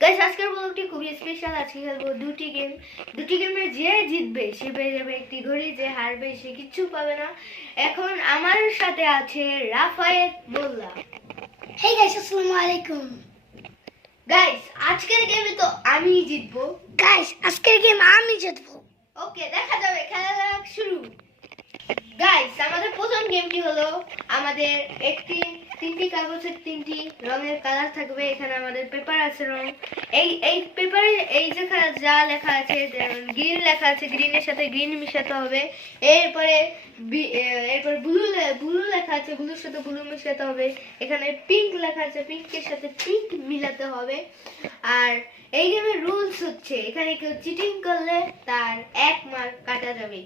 Guys আজকের ব্লগটি খুবই স্পেশাল। আজকে খেলবো দুটি গেমের যে জিতবে সে পেয়ে যাবে একটি ঘড়ি, যে হারবে সে কিচ্ছু পাবে না। এখন আমার সাথে আছে রাফায়েত মোল্লা। হেই গাইস, আসসালামু আলাইকুম। গাইস আজকের গেমে তো আমি জিতবো। গাইস আজকের গেম আমি জিতবো। ওকে, দেখা যাবে, খেলা শুরু। গাইস আমাদের প্রথম গেমটি হলো, আমাদের তিনটি কাগজের তিনটি রঙের কালার থাকবে। এখানে আমাদের পেপার আছে রং। এই পেপারে এই যে যা লেখা আছে, গ্রিন লেখা আছে, গ্রিনের সাথে গ্রিন মিশাতে হবে। এরপরে ব্লু লেখা আছে, ব্লুর সাথে ব্লু মিশাতে হবে। এখানে পিঙ্ক লেখা আছে, পিঙ্কের সাথে পিঙ্ক মিলাতে হবে। আর এই গেমের রুলস হচ্ছে, এখানে কেউ চিটিং করলে তার 1 মার্ক কাটা যাবে,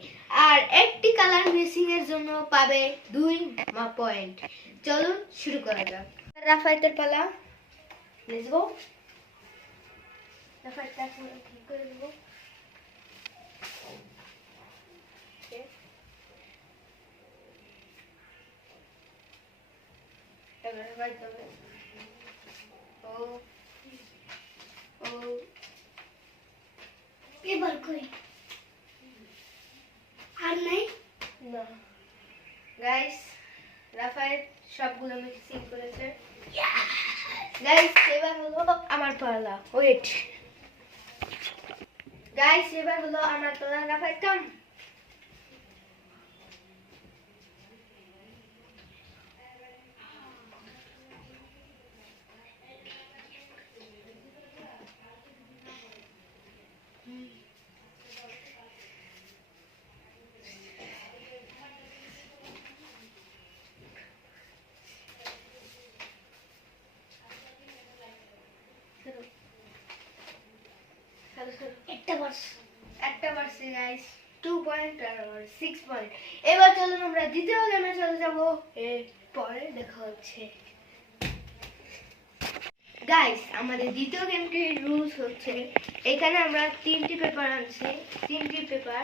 আর একটি কালার মিসিং এর জন্য পাবে 2 পয়েন্ট। চলুন শুরু করা যাক। রাফায়েতের পালা, লেটস গো। রাফায়েতটা কি করে দেব? এবার রাফায়েত হবে। ও এবার কই আর নাই না। গাইস রাফায়েত সবগুলো মিক্সিং করেছে। গাইস এবার হলো আমার পালা। ওয়েট গাইস, এবার হলো আমার পালা। রাফায়েত কাম। একটা বারছে গাইস, 2 পয়েন্ট আর 6 পয়েন্ট। এবার চলুন আমরা দ্বিতীয় গেমে চলে যাব, এরপরে দেখা হচ্ছে। গাইস আমাদের দ্বিতীয় গেমটির রুলস হচ্ছে, এখানে আমরা 3টি পেপার আনছি। 3টি পেপার,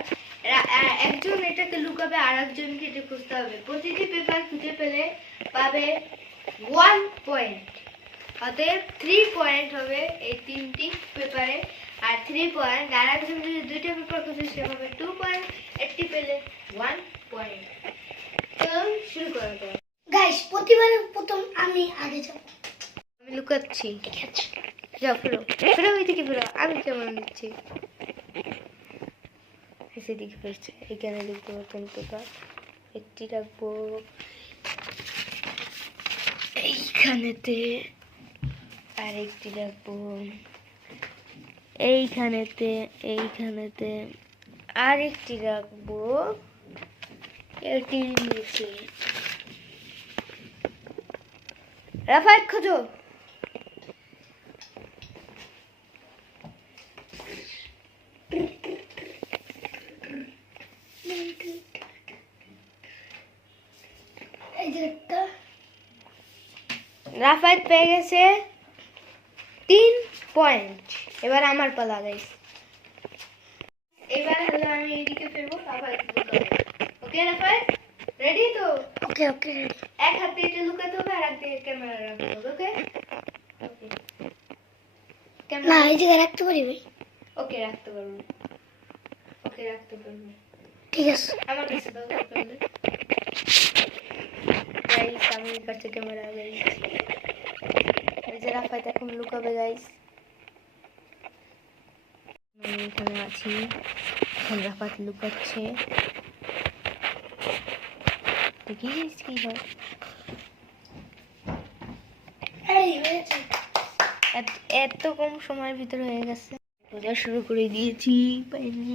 একজন এটাকে লুকাবে আর একজনকে এটা খুঁজতে হবে। প্রতিটি পেপার খুঁজে পেলে পাবে 1 পয়েন্ট। অতএব 3 পয়েন্ট হবে এই 3টি পেপারে, আর 3 পয়েন্ট। আর একজন যদি 2টা পেপার খুঁজে সে হবে 2 পয়েন্ট। একটি পেলে 1 পয়েন্ট। চলুন শুরু করা যাক। গাইস প্রতিবারের প্রথম আমি আগে যাব। আমি লুকাচ্ছি। ঠিক আছে, যাও ফেরো ফেরো, ওইদিকে ফেরো। আমি কেমন দিচ্ছি, সেদিকে ফেরছে। এখানে লিখতে পারতেন পেপার, একটি রাখবো এইখানেতে, আর একটি রাখবো এইখানেতে, আর একটি রাখবো এটির নিচে। রাফায়েত খোঁজো। এই যে একটা। রাফায়েত পেয়ে গেছে 3 পয়েন্ট। এবার আমার পালা গাইস। এবার হলো আমি এদিকে ফেরবো, রাফায়েত লুকাবে। ওকে রাফায়েত, রেডি তো? ওকে ওকে, এক হাত দিয়ে এটা লুকাতে হবে, আর এক দিয়ে ক্যামেরা রাখতে হবে। ওকে না এই জায়গায় রাখতে পারি ভাই? ওকে রাখতে পারবো। ঠিক আছে, আমার কাছে দাও তাহলে। গাইস আমি কাছে ক্যামেরা গাইস। এই যে রাফায়েত এখন লুকাবে গাইস। আমি এখানে আছি, এখন রাফায়েত লুকাচ্ছে। দেখি কি হয়। এই হয়েছে। এত কম সময়ের ভিতরে হয়ে গেছে। খোঁজা শুরু করে দিয়েছি, পাইনি।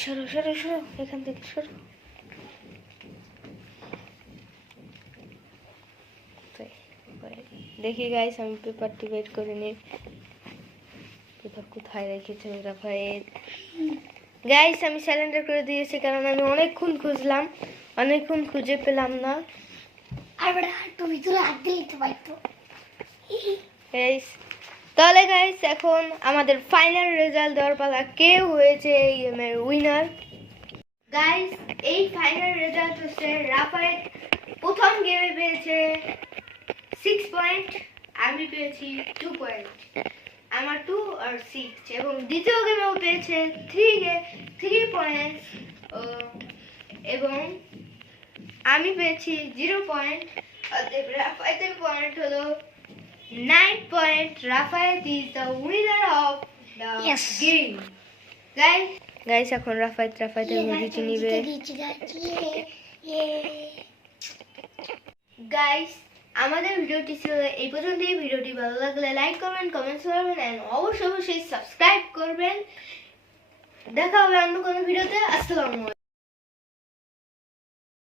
সরো এখান থেকে সরো। দেখি গাইস, আমি পেপারটি বের করে নিই। পেপার কোথায় রেখেছে রাফায়েত? গাইস আমি সারেন্ডার করে দিয়েছি, কারণ আমি অনেকক্ষণ খুঁজলাম, অনেকক্ষণ খুঁজে পেলাম না। আর বড় একটু ভিতরে হাত দিলে তো পাইতো। গাইস তাহলে গাইস এখন আমাদের ফাইনাল রেজাল্ট দেওয়ার পালা। কে হয়েছে এই গেমের উইনার? গাইস এই ফাইনাল রেজাল্ট হচ্ছে রাফায়েত প্রথম গেমে পেয়েছে 6 পয়েন্ট, আমি পেয়েছি 2 পয়েন্ট। আমার 2 আর 6, এবং দ্বিতীয় গেমেও পেয়েছে 3 পয়েন্ট, এবং আমি পেয়েছি 0 পয়েন্ট। অতএব রাফায়েতের পয়েন্ট হলো 9 point. Rafayet is the winner of the Yes. Game. Guys এখন রাফায়েতের মধ্যে নিবে। গাইস আমাদের ভিডিওটি ছিল এই পর্যন্তই। ভিডিওটি ভালো লাগলে লাইক করবেন, কমেন্টস করবেন, এন্ড অবশ্যই সাবস্ক্রাইব করবেন। দেখা হবে অন্য কোনো ভিডিওতে। আসসালামু আলাইকুম।